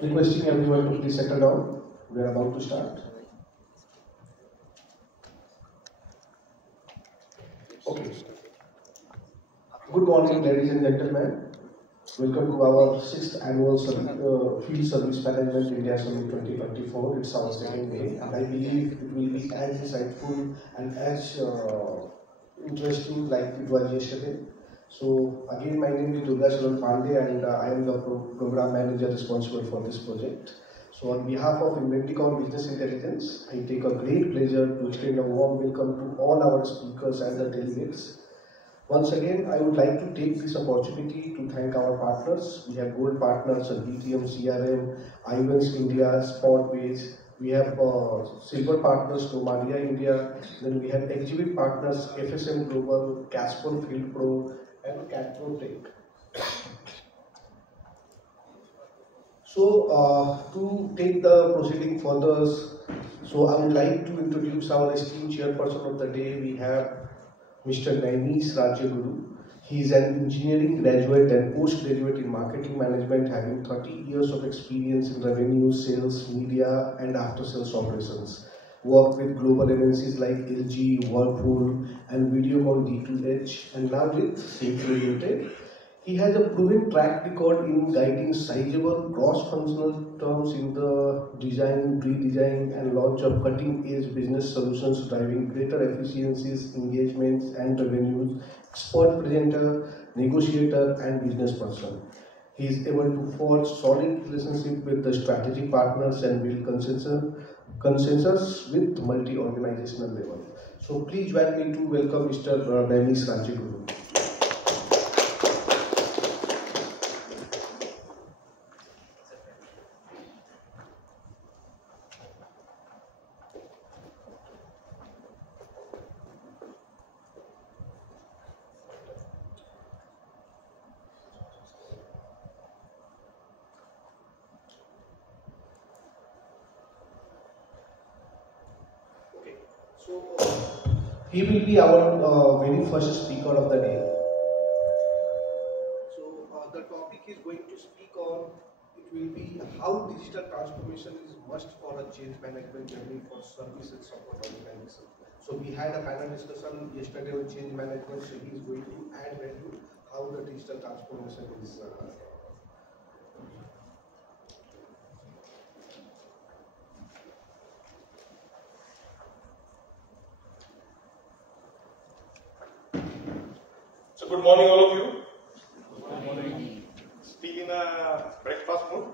Requesting everyone to please settle down. We are about to start. Okay. Good morning, ladies and gentlemen. Welcome to our 6th annual Field Service Management India Summit 2024. It's our second day, and I believe it will be as insightful and as interesting like it was yesterday. So again, my name is Durga Sharan Pandey, and I am the program manager responsible for this project. So on behalf of Inventicon Business Intelligence, I take a great pleasure to extend a warm welcome to all our speakers and the delegates. Once again, I would like to take this opportunity to thank our partners. We have gold partners at BTM, CRM, Ivans India, Spotbase. We have silver partners, Nomadia India. Then we have exhibit partners, FSM Global, Casper Field Pro, and Catpro Tech. So, to take the proceeding further, so I would like to introduce our esteemed chairperson of the day. We have Mr. Naimish Rajyaguru. He is an engineering graduate and postgraduate in marketing management, having 30 years of experience in revenue, sales, media, and after-sales operations. Worked with global MNCs like LG, Whirlpool, and Videocon D2H, and now with Safety Limited. He has a proven track record in guiding sizable cross-functional terms in the design, redesign, and launch of cutting-edge business solutions, driving greater efficiencies, engagements, and revenues. Expert presenter, negotiator, and business person. He is able to forge solid relationship with the strategic partners and build consensus with multi-organizational level. So please join me to welcome Mr. Naimish Rajyaguru. He will be our very first speaker of the day. So the topic he's going to speak on, it will be how digital transformation is must for a change management journey for service and support organization. So we had a panel discussion yesterday on change management, so he is going to add value how the digital transformation is So good morning all of you. Good morning. Speak in a breakfast mood.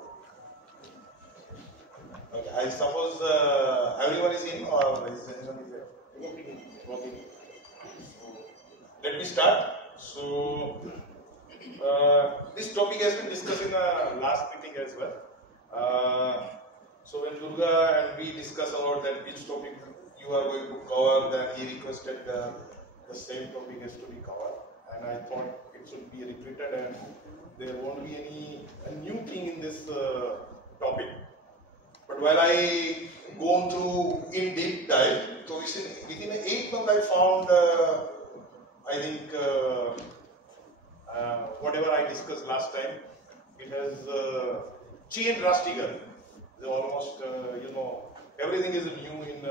Okay, I suppose everyone is in or is anyone there? Working. Let me start. So this topic has been discussed in the last meeting as well. So when Durga and we discussed about that which topic you are going to cover, then he requested the same topic has to be covered. And I thought it should be repeated and there won't be any new thing in this topic. But while I go through in deep dive, so within 8 months I found, I think, whatever I discussed last time, it has changed drastically. Almost, everything is new in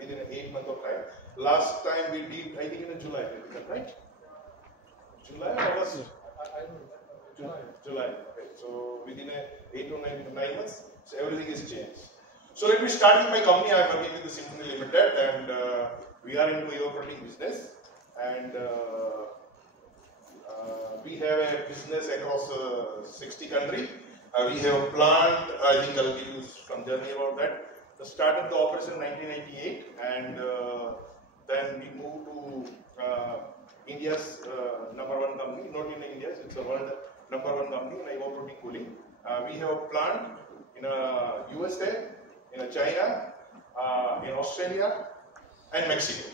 within 8 months of time. Last time we did, I think in July, right? July or August? I don't know. July. Okay. So within 8 to 9 months, so everything is changed. So let me start with my company. I am working with the Symphony Limited, and we are into evaporating business, and we have a business across 60 countries. We have a plant. I think I'll give you some journey about that. We started the operation in 1998, and then we moved to India's #1 company, not in India, it's the world #1 company in evaporating cooling. We have a plant in USA, in China, in Australia, and Mexico.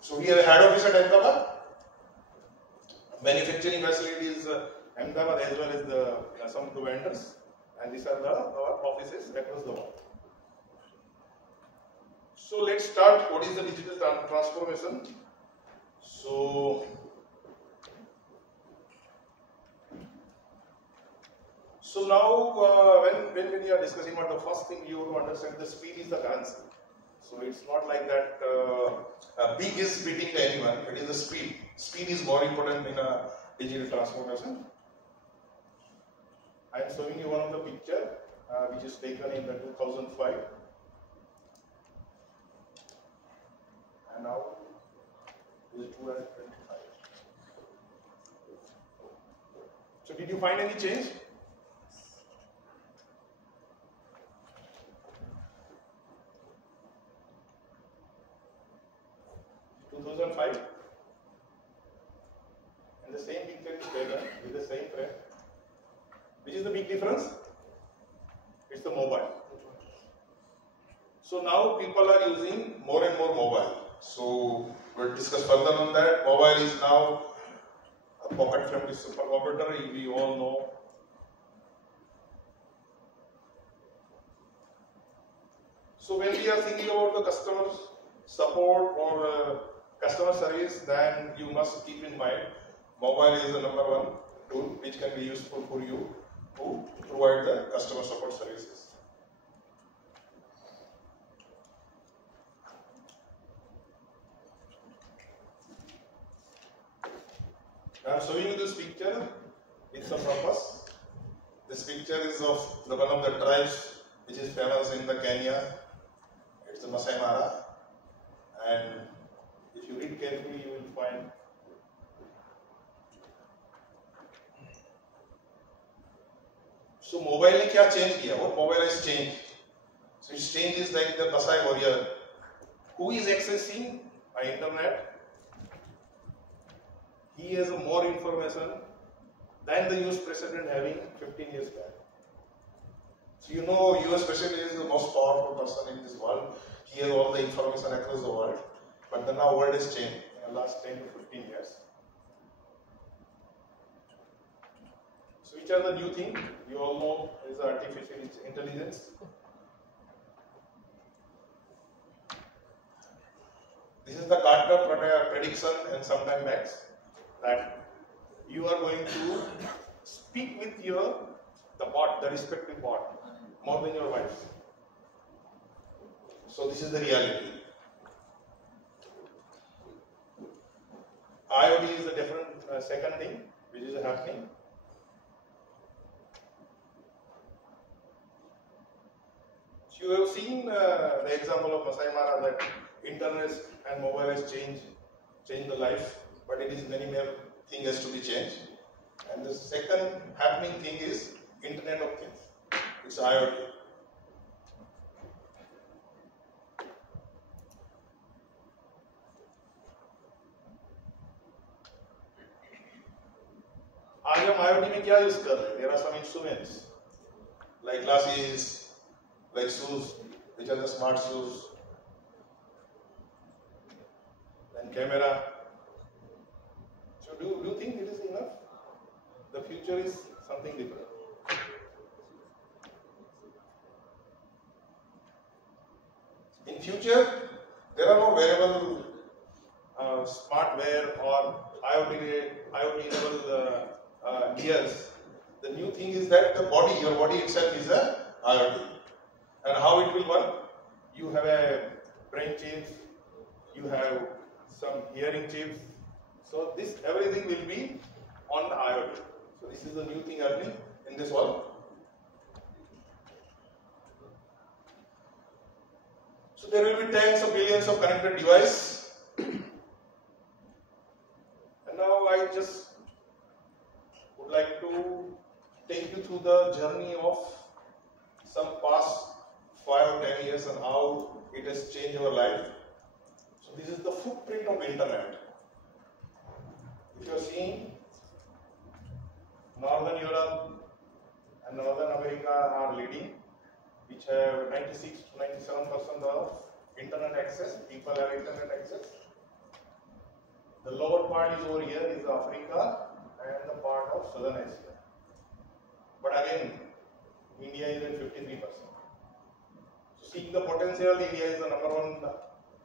So we have a head office at Ahmedabad, manufacturing facilities Ahmedabad as well as some of the vendors, and these are our offices across the world. So let's start. What is the digital transformation? So now, when you are discussing about the first thing, you have to understand the speed is the currency. So it's not like that big is beating anyone. It is the speed. Speed is more important in a digital transformation. I am showing you one of the picture which is taken in the 2005, and now is 2025. So did you find any change? And the same picture is taken with the same frame. Which is the big difference? It's the mobile. So now people are using more and more mobile. So we'll discuss further on that. Mobile is now a pocket-friendly supercomputer, we all know. So when we are thinking about the customer support or customer service, then you must keep in mind mobile is the number one tool which can be useful for you to provide the customer support services. I am showing you this picture with some purpose. This picture is of one of the tribes which is famous in the Kenya. It's the Masai Mara, and if you read carefully, you will find so mobile ने क्या change किया? What mobile has changed? So its change is like the Masai warrior who is accessing the internet. He has more information than the US president having 15 years back. So you know US president is the most powerful person in this world. He has all the information across the world. But then our world has changed in the last 10 to 15 years. So which are the new things? You all know is artificial intelligence. This is the Gartner prediction and sometime back that you are going to speak with the bot, the respective bot, more than your wife. So this is the reality. IoT is a different second thing which is happening. So you have seen the example of Masai Mara that internet and mobile has changed the life, but it is many more things has to be changed. And the second happening thing is Internet of Things. It's IoT. आज हम IoT में क्या use कर रहे हैं? There are some instruments like glasses, like shoes, which are the smart shoes, and camera. So do you think it is enough? The future is something different. In future, there are no wearable smartware or IoT-enabled gears. The new thing is that your body itself is a IoT. And how it will work? You have a brain chips, you have some hearing chips. So this everything will be on the IoT. So this is the new thing happening in this world. So there will be tens of billions of connected devices. And now I just would like to take you through the journey of some past 5 or 10 years and how it has changed our life. So this is the footprint of internet. If you are seeing, Northern Europe and Northern America are leading, which have 96 to 97% of internet access. People have internet access. The lower part is over here is Africa and the part of Southern Asia. But again, India is at 53%. So seeing the potential, India is the #1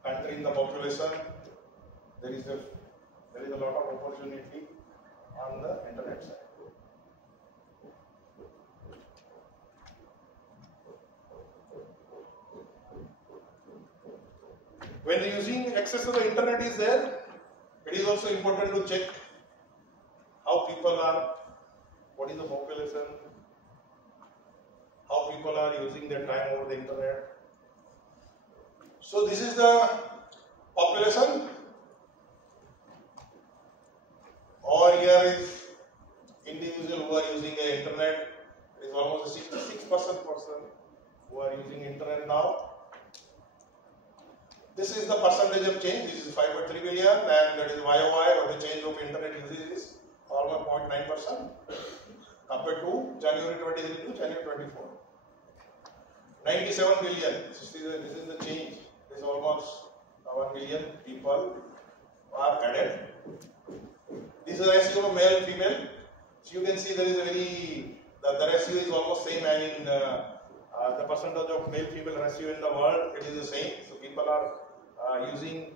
country in the population. There is a lot of opportunity on the internet side. when using access to the internet is there, it is also important to check how people are, what is the population, how people are using their time over the internet. So this is the population, or here is individual who are using the internet. It is almost 66% person who are using internet now. This is the percentage of change. This is 5.3 billion, and that is YOY, or the change of internet usage is almost 0.9% compared to January 23 to January 24. 97 billion. This is the change. This is almost 1 billion people are added. This is the ratio of male female. So you can see there is a the ratio is almost same, and in the percentage of male female ratio in the world, it is the same. So people are using,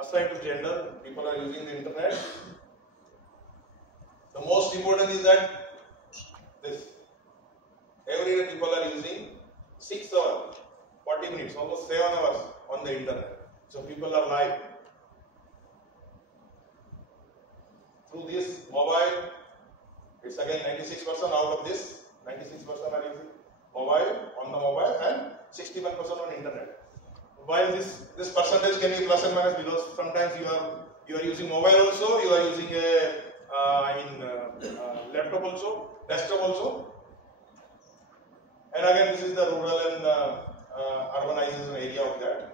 aside to gender, people are using the internet. The most important is that this, every day people are using 6 hours, 40 minutes, almost 7 hours on the internet. So people are live. Through this mobile, it's again 96% out of this, 96% are using mobile, on the mobile, and 61% on internet. While this percentage can be plus and minus, because sometimes you are using mobile also, you are using a laptop also, desktop also. And again, this is the rural and urbanization area of that.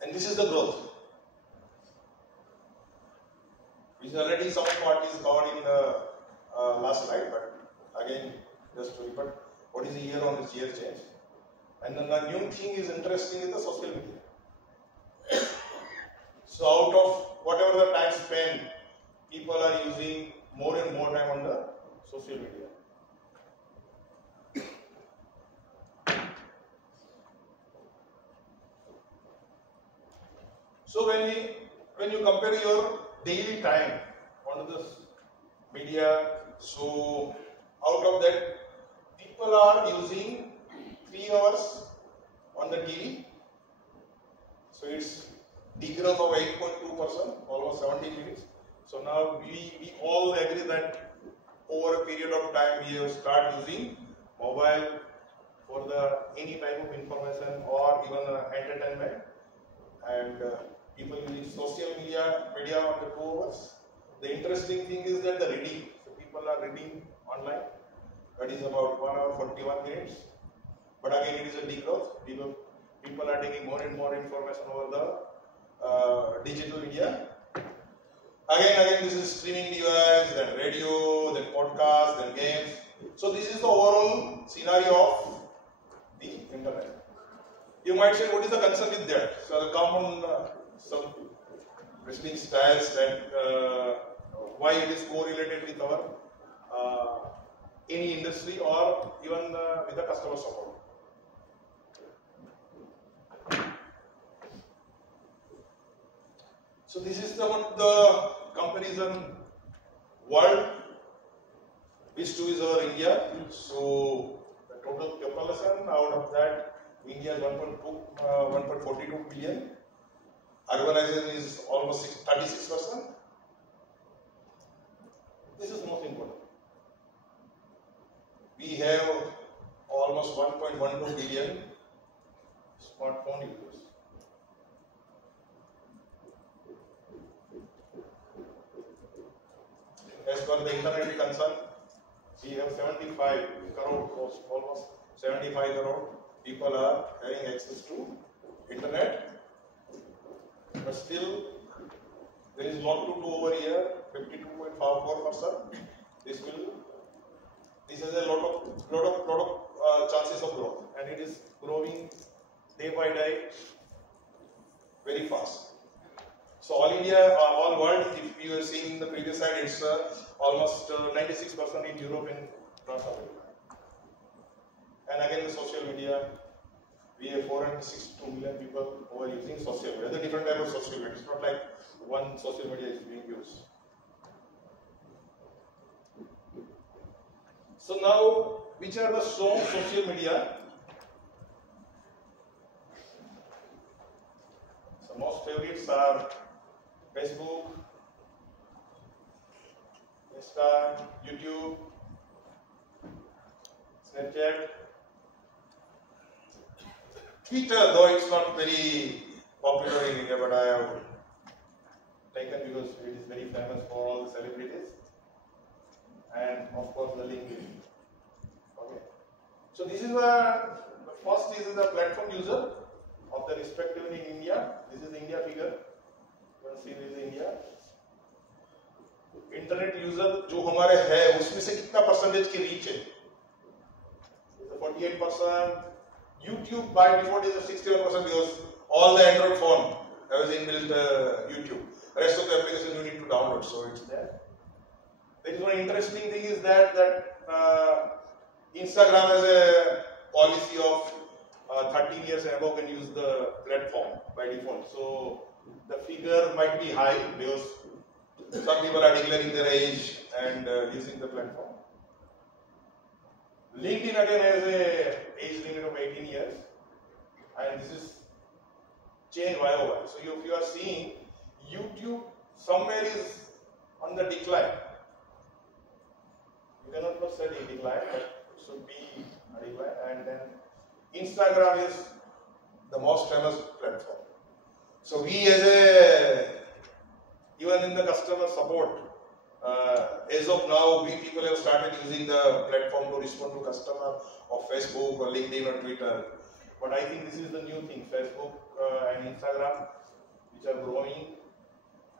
And this is the growth, which already some part is covered in the last slide, but again, just to repeat, what is the year on this year change? And then the new thing is interesting is the social media. So out of whatever the time spent, people are using more and more time on the social media. So when you compare your daily time on this media, so out of that, people are using 3 hours on the TV. So it's degrowth of 8.2%, almost 17 minutes. So now we all agree that over a period of time we have started using mobile for the any type of information or even entertainment, and people using social media on the 2 hours. The interesting thing is that the reading. So people are reading online. That is about 1 hour 41 minutes. But again, it is a degrowth. People are taking more and more information over the digital media. Again, this is streaming device, then radio, then podcast, then games. So this is the overall scenario of the internet. You might say, what is the concern with that? So I'll come on some wrestling styles and why it is correlated with our any industry or even with the customer support. So this is what the companies in world. Which 2 is our India. So the total population out of that, India is 1.42 billion. Urbanization is almost 36%. This is most important. We have almost 1.12 billion smartphone users. As per the internet concern, we have 75 crore, almost 75 crore people are having access to internet. But still, there is lot to do over here. 52.54%. This has a lot of chances of growth, and it is growing day by day very fast. So all India, all world, if you are seeing in the previous slide, it's almost 96% in Europe and North America. And again, the social media, we have 462 million people who are using social media. There are different types of social media. It's not like one social media is being used. So now, which are the strong social media. So most favorites are Facebook, Insta, YouTube, Snapchat, Twitter, though it's not very popular in India, but I have taken because it is very famous for all the celebrities, and of course the LinkedIn. Okay, so this is the first is the platform user of the respective in India. This is the India figure. You can see this is India. Internet user जो हमारे है उसमें से कितना percentage की reach है? 48%. YouTube by default is 61% because all the Android phone has inbuilt YouTube. Rest of the applications you need to download, so it's there. There is one interesting thing is that Instagram has a policy of 13 years and above can use the platform by default. So the figure might be high because some people are declaring their age and using the platform. LinkedIn again has a age limit of 18 years, and this is change YOY. So if you are seeing YouTube somewhere is on the decline, you cannot say a decline, but it should be a decline. And then Instagram is the most famous platform. So we as a even in the customer support, as of now, we people have started using the platform to respond to customer of Facebook or LinkedIn or Twitter. But I think this is the new thing, Facebook and Instagram, which are growing,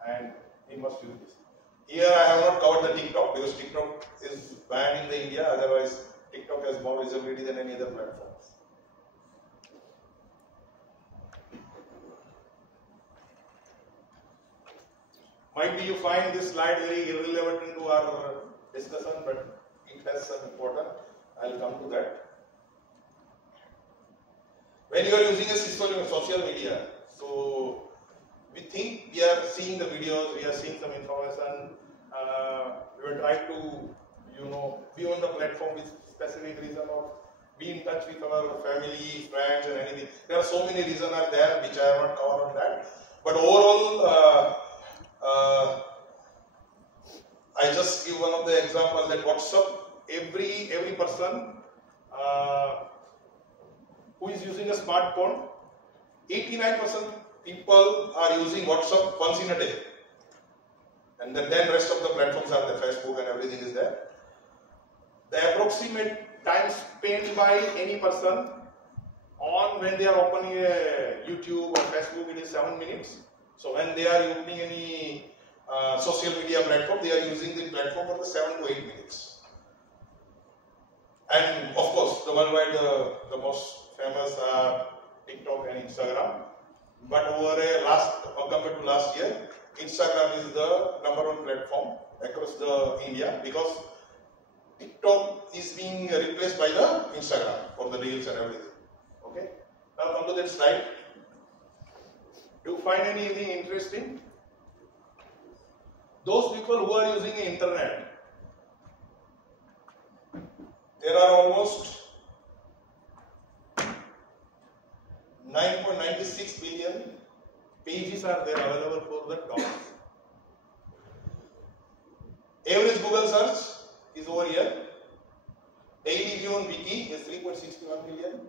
and we must use this. Here I have not covered the TikTok because TikTok is banned in the India. Otherwise, TikTok has more visibility than any other platforms. Might be you find this slide very irrelevant into our discussion, but it has some importance. I will come to that. When you are using a social media, so we think we are seeing the videos, we are seeing some information. We will try to, be on the platform with specific reason of be in touch with our family, friends, and anything. There are so many reasons are there which I have not covered on that. But overall, I just give one of the example that WhatsApp, every person who is using a smartphone, 89% people are using WhatsApp once in a day. And then rest of the platforms are there, Facebook and everything is there. The approximate time spent by any person on when they are opening a YouTube or Facebook, it is 7 minutes. So when they are opening any social media platform, they are using the platform for the 7 to 8 minutes. And of course, the worldwide, the most famous are TikTok and Instagram. But over compared to last year, Instagram is the #1 platform across the India because TikTok is being replaced by the Instagram for the reels and everything. Okay. Now come to that slide. Do you find anything interesting? Those people who are using the internet, there are almost 9.96 billion pages are there available for the download. Average Google search is over here. Daily view on Wiki is 3.61 billion.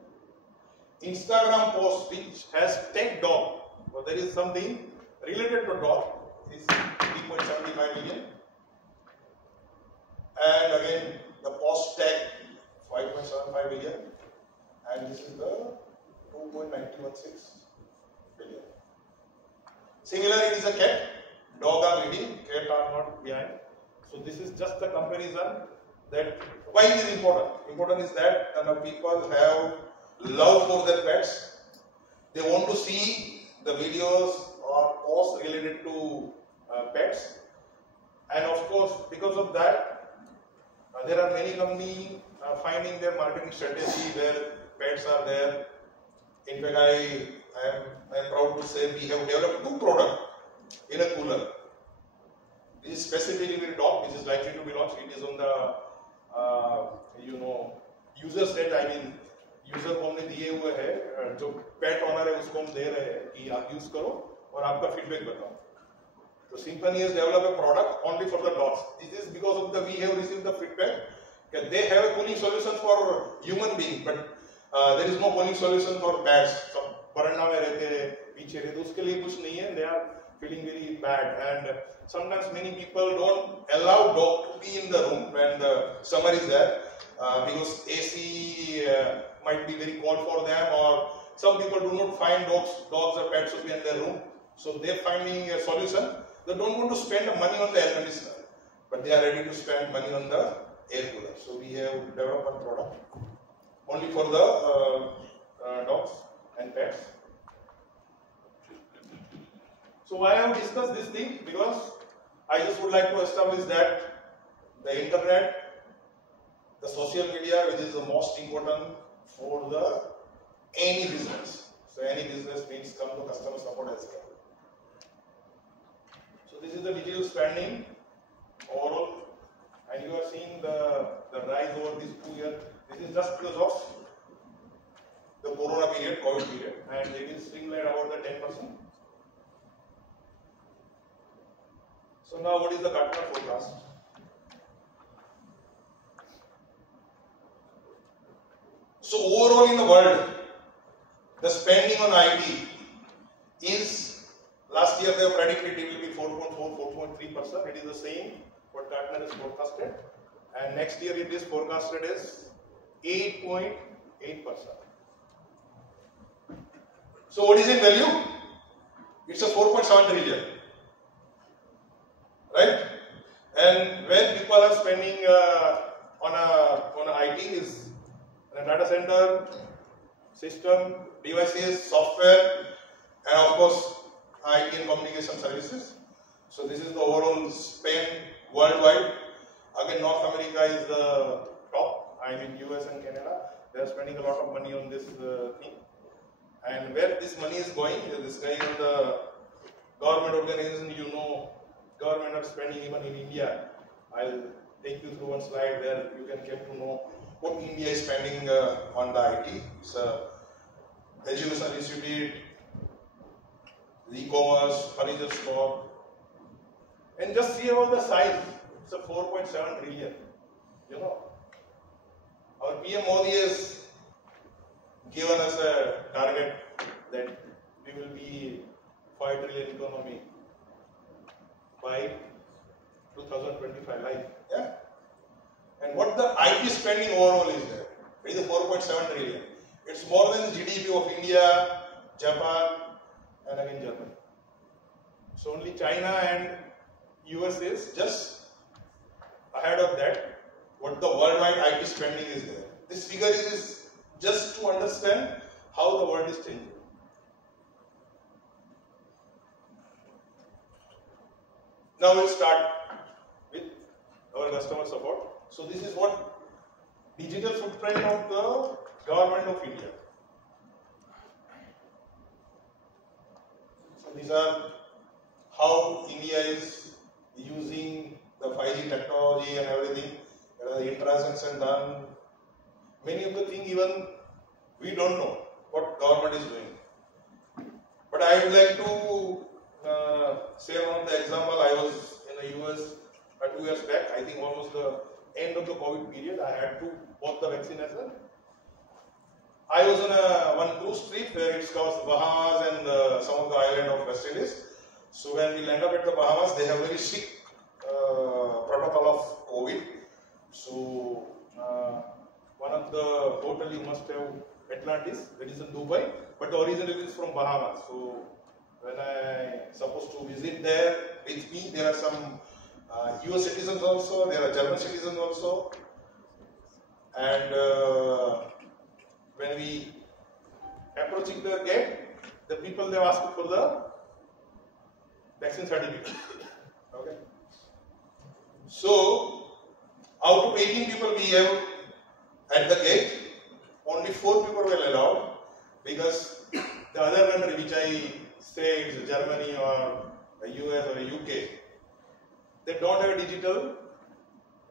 Instagram post which has tag dog, but there is something related to dog, is 3.75 billion. And again the post tag 5.75 billion, and this is the 2.916 billion. Similar, it is a cat. Dog are leading, cat are not behind. So this is just the comparison that why it is important. Important is that people have love for their pets. They want to see the videos or posts related to pets, and of course because of that there are many companies finding their marketing strategy where pets are there. In fact, I am proud to say we have developed 2 products in a cooler. This is specifically with dog, which is likely to be launched. It is on the user set, I mean user को हमने दिए हुए हैं, जो pet owner है उसको हम दे रहे हैं कि आप यूज करो और आपका फीडबैक बताओ. So Symphony has developed a product only for the dogs. This is because of the we have received the feedback that they have a cooling solution for human being, but there is no cooling solution for pets. सब बरंडा में रहते हैं, पीछे रहते, उसके लिए कुछ नहीं है. They are feeling very bad, and sometimes many people don't allow dog to be in the room when the summer is there because AC might be very cold for them, or some people do not find dogs or pets to be in their room, so they're finding a solution. They don't want to spend money on the air conditioner, but they are ready to spend money on the air cooler. So we have developed one product only for the dogs and pets. So why I have discussed this thing? Because I just would like to establish that the internet, the social media, which is the most important for the any business. So any business means come to customer support as well. So this is the digital spending overall, and you are seeing the rise over these 2 years. This is just because of the Corona period, COVID period, and it is streamlined about the 10%. So now what is the Gartner forecast? So overall in the world, the spending on IT is, last year they have predicted it will be 4.4, 4.3%. It is the same what Gartner is forecasted, and next year it is forecasted as 8.8%. So what is in value? It's a 4.7 trillion. Right? And when people are spending on a IT is a data center, system, devices, software, and of course IT and communication services. So this is the overall spend worldwide. Again, North America is the top. I mean US and Canada. They are spending a lot of money on this thing. And where this money is going, this guy in the government organization, you know, government are spending even in India. I'll take you through one slide where you can get to know what India is spending on the IT. It's education institute, e-commerce, furniture store, and just see about the size. It's a 4.7 trillion. You know, our PM Modi has given us a target that we will be 5 trillion economy by 2025, like, yeah. And what the IT spending overall is there? It is 4.7 trillion. It's more than the GDP of India, Japan, and again Germany. So only China and US is just ahead of that. What the worldwide IT spending is there? This figure is just to understand how the world is changing. Now we'll start with our customer support. So this is what digital footprint of the government of India. So these are how India is using the 5G technology and everything. There are the interactions done. Many of the things even we don't know what government is doing. But I would like to share one of the example. I was in the US 2 years back. I think almost the end of the COVID period. I had to both the vaccination. I was on one cruise trip where it covers Bahamas and some of the island of West Indies. So when we land up at the Bahamas, they have very strict protocol of COVID. So one of the hotel you must have Atlantis, that is in Dubai, but the original is from Bahamas. So when I supposed to visit there with me, there are some US citizens also, there are German citizens also, and when we approaching the gate, the people they ask for the vaccine certificate. Okay. So out of 18 people we have at the gate, only 4 people were allowed because the other country which I say is Germany or the US or the UK, they don't have a digital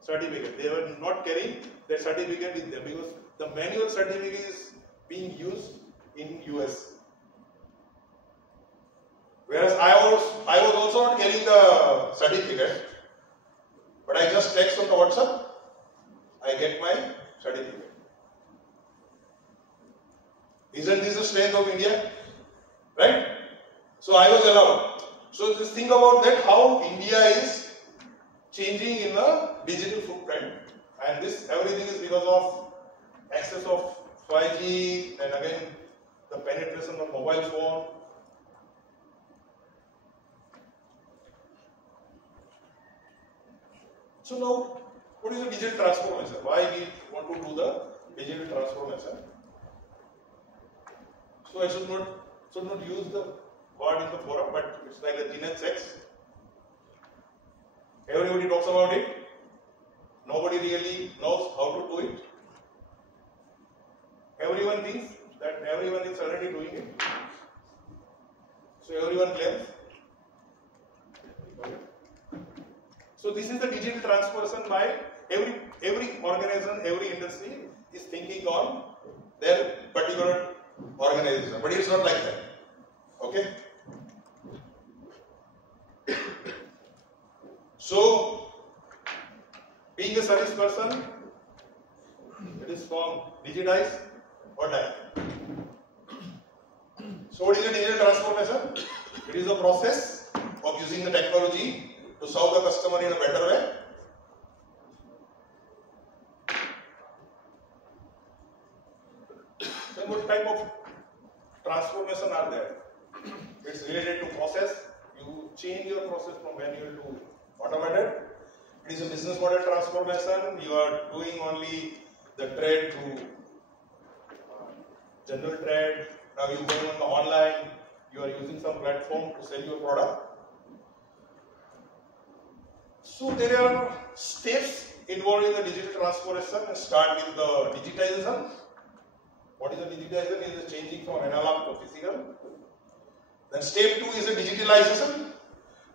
certificate. They were not carrying their certificate with them because the manual certificate is being used in US. Whereas I was also not carrying the certificate, but I just text on the WhatsApp, I get my certificate. Isn't this the strength of India? Right? So I was allowed. So just think about that, how India is changing in the digital footprint, and this everything is because of access of 5G and again the penetration of mobile phone. So now, what is the digital transformation? Why we want to do the digital transformation? So I should not use the word in the forum, but it's like a teenage sex. Everybody talks about it. Nobody really knows how to do it. Everyone thinks that everyone is already doing it. So everyone claims. So this is the digital transformation by every organization, every industry is thinking on their particular organization. But it's not like that. Okay? So, being a service person, it is from digitize or die. So, what is the digital transformation? It is a process of using the technology to serve the customer in a better way. Then what type of transformation are there? It's related to process. You change your process from manual to automated. It is a business model transformation. You are doing only the trade to general trade. Now you go on the online. You are using some platform to sell your product. So there are steps involved in the digital transformation. Start with the digitization. What is the digitization? It is changing from analog to physical. Then step 2 is a digitalization,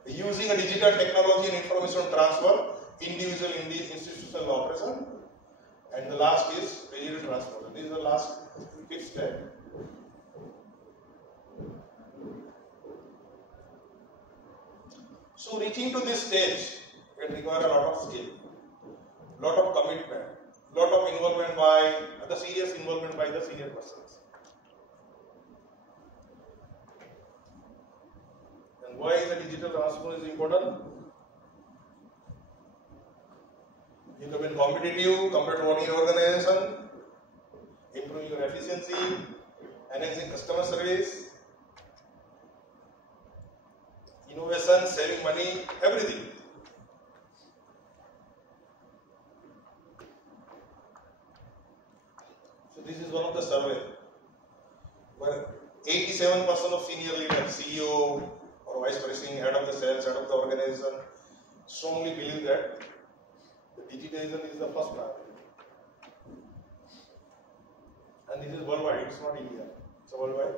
using a digital technology and information transfer, individual institutional operation. And the last is digital transformation. This is the last 5th step. So reaching to this stage, it requires a lot of skill, lot of commitment, lot of involvement by the serious involvement by the senior persons. And why is the digital transformation important? You can be competitive compared to one organization, improving your efficiency, enhancing customer service, innovation, saving money, everything. So this is one of the survey where 87% of senior leaders, CEO or vice president, head of the sales, head of the organization, strongly believe that the digitization is the first priority. And this is worldwide, it's not India, it's worldwide.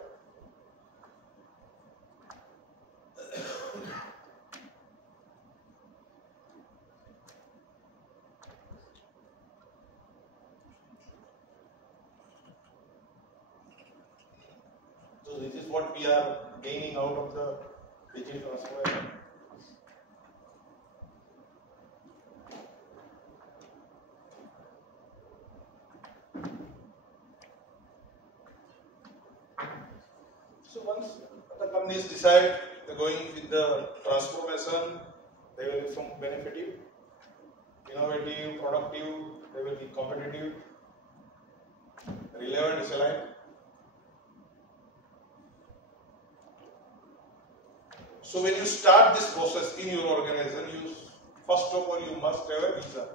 So this is what we are gaining out of the digital transformation. So once the companies decide they're going with the transformation, they will be some benefitive, innovative, productive, they will be competitive, relevant, aligned. So when you start this process in your organization, first of all you must have a vision.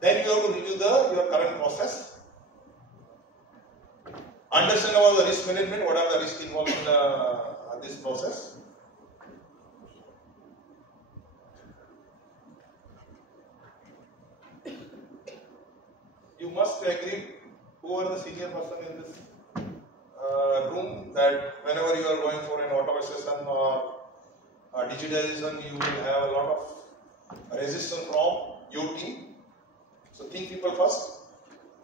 Then you have to review your current process. Understand about the risk management, what are the risks involved in this process. You must agree, who are the senior person in this room, that whenever you are going for an automation or digitalization, you will have a lot of resistance from your team. So think people first.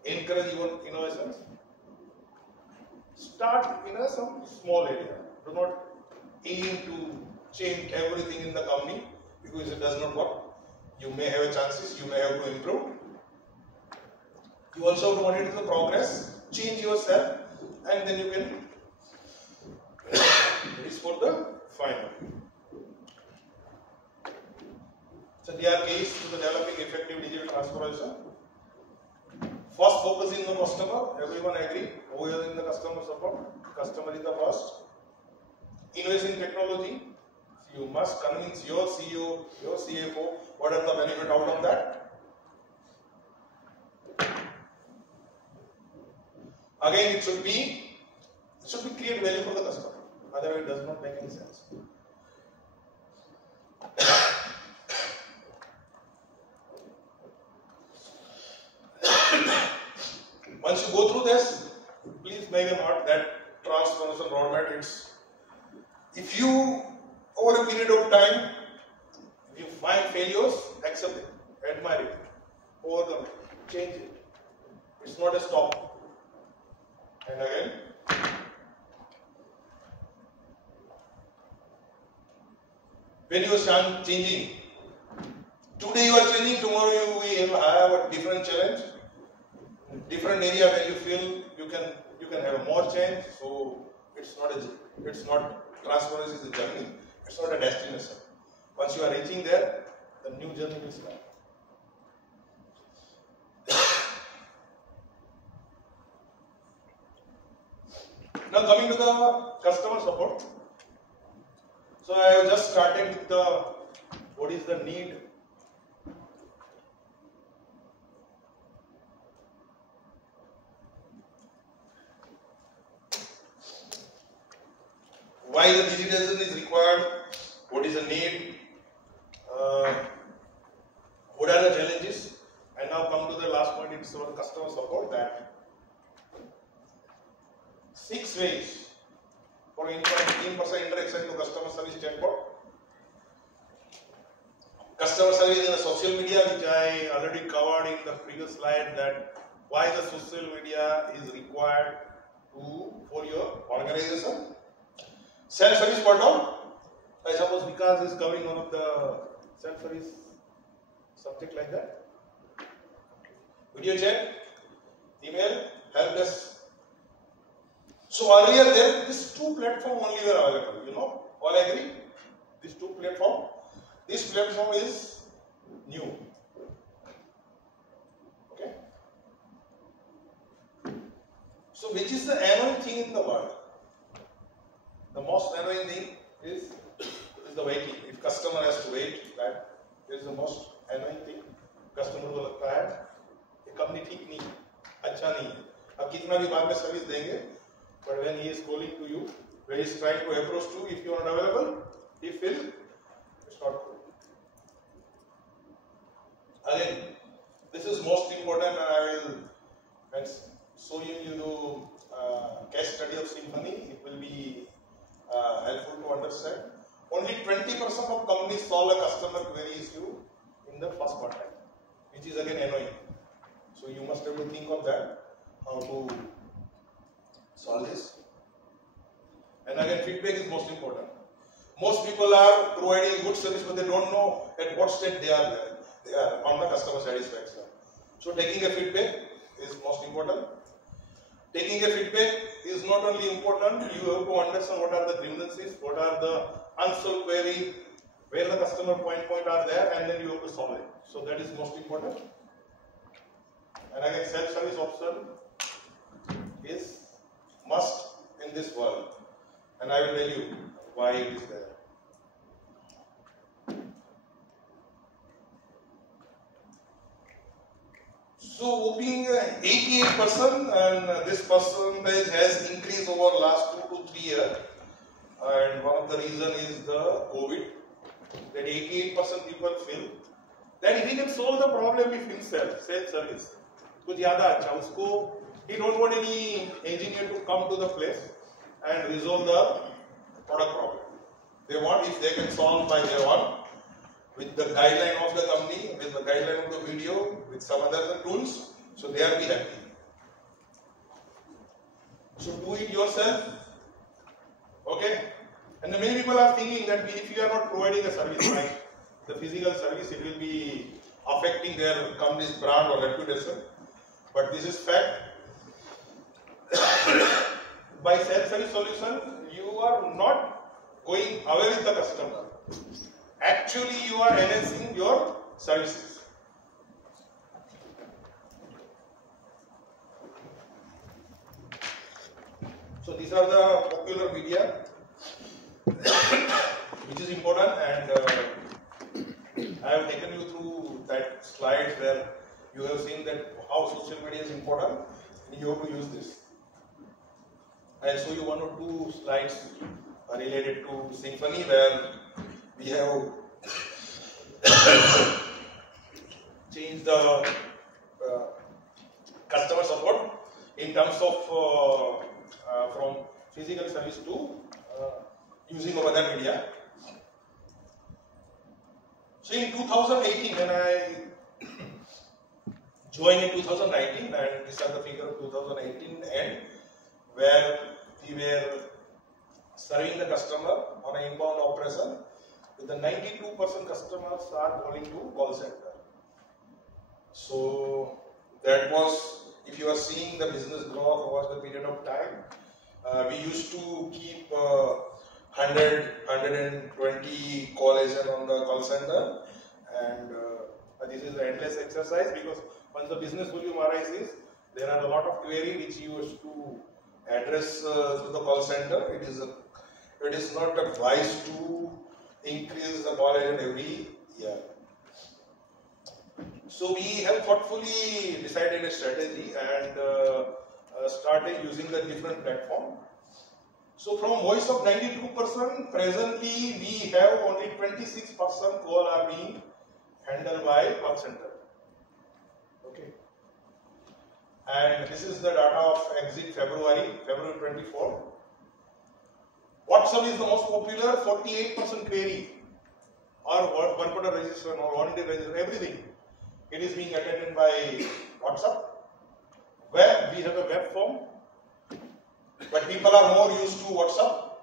encourage even innovations. Start in some small area. Do not aim to change everything in the company because it does not work. You may have chances, you may have to improve. You also have to monitor the progress, change yourself, and then you can reach for the final. So there are keys to the developing effective digital transformation. First, focusing on customer. Everyone agree. Who is in the customer support? Customer is the first. Invest in technology. You must convince your CEO, your CFO, what are the benefit out of that. Again, it should be create value for the customer. Otherwise, it does not make any sense. Once you go through this, please make a note that transformation roadmap. If you over a period of time, if you find failures, accept it, admire it, overcome it, change it. It's not a stop. And again, when you start changing, today you are changing, tomorrow you will have a different challenge, different area where you feel you can have more change. So it's not transformation is a journey. It's not a destination. Once you are reaching there, the new journey will start. Now coming to the customer support. So I have just started with what is the need. Why the digitization is required, what is the need, what are the challenges, and now come to the last point, it's about customer support. That 6 ways for in-person interaction to customer service chatbot. Customer service in the social media, which I already covered in the previous slide, that why the social media is required for your organization. Self-service portal. I suppose Vikas is covering one of the self-service subject like that. Video chat, email, help desk. So earlier these 2 platforms only were available. You know, all agree? These 2 platforms. This platform is new. Okay. So which is the annoying thing in the world? The most annoying thing is the waiting. If customer has to wait, that is the most annoying thing. Customer को लगता है ये company ठीक नहीं, अच्छा नहीं है. अब कितना भी बाद में सर्विस देंगे, but when he is calling to you, when he is trying to approach you, if you are not available, he feels it's not good. Again, this is most important, and I will show you the case study of Symphony. It will be helpful to understand. Only 20% of companies solve a customer query issue in the first contact, which is again annoying. So you must have to think of that, how to solve this. And again, feedback is most important. Most people are providing good service, but they don't know at what state they are there. They are on the customer satisfaction. So taking a feedback is most important. Taking a feedback is not only important, you have to understand what are the grievances, what are the unsolved query, where the customer point are there, and then you have to solve it. So that is most important. And again, self-service option is must in this world. And I will tell you why it is there. So, being 88%, and this percentage has increased over last 2 to 3 years. And one of the reason is the COVID. That 88% people feel that if he can solve the problem with himself, self-service, कुछ ज़्यादा अच्छा उसको, he don't want any engineer to come to the place and resolve the product problem. They want if they can solve by their own, with the guideline of the company, with the guideline of the video, with some other tools, so they are be happy. So do it yourself. Okay? And many people are thinking that if you are not providing a service like the physical service, it will be affecting their company's brand or reputation. But this is fact. By self-service solution, you are not going away with the customer. Actually, you are enhancing your services. So these are the popular media, which is important, and I have taken you through that slide where you have seen that how social media is important, and you have to use this. I'll show you one or two slides related to Symphony where we have changed the customer support in terms of from physical service to using over the media. So in 2018, when I joined in 2019, and these are the figure of 2018 end, where we were serving the customer on an inbound operation, with the 92% customers are calling to call center. So that was, if you are seeing the business growth over the period of time, we used to keep 120 call agent on the call center, and this is an endless exercise because once the business volume arises, there are a lot of query which you used to address to the call center. It is not advised to increase the call agent every year. So we have thoughtfully decided a strategy and started using the different platform. So from voice of 92%, presently we have only 26% call are being handled by call center. Okay. And this is the data of exit February 24. WhatsApp is the most popular, 48% query or one quarter registration or 1 day registration, everything. It is being attended by WhatsApp. Web, we have a web form, but people are more used to WhatsApp.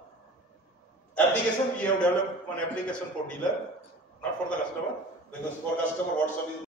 Application, we have developed one application for dealer, not for the customer, because for customer WhatsApp is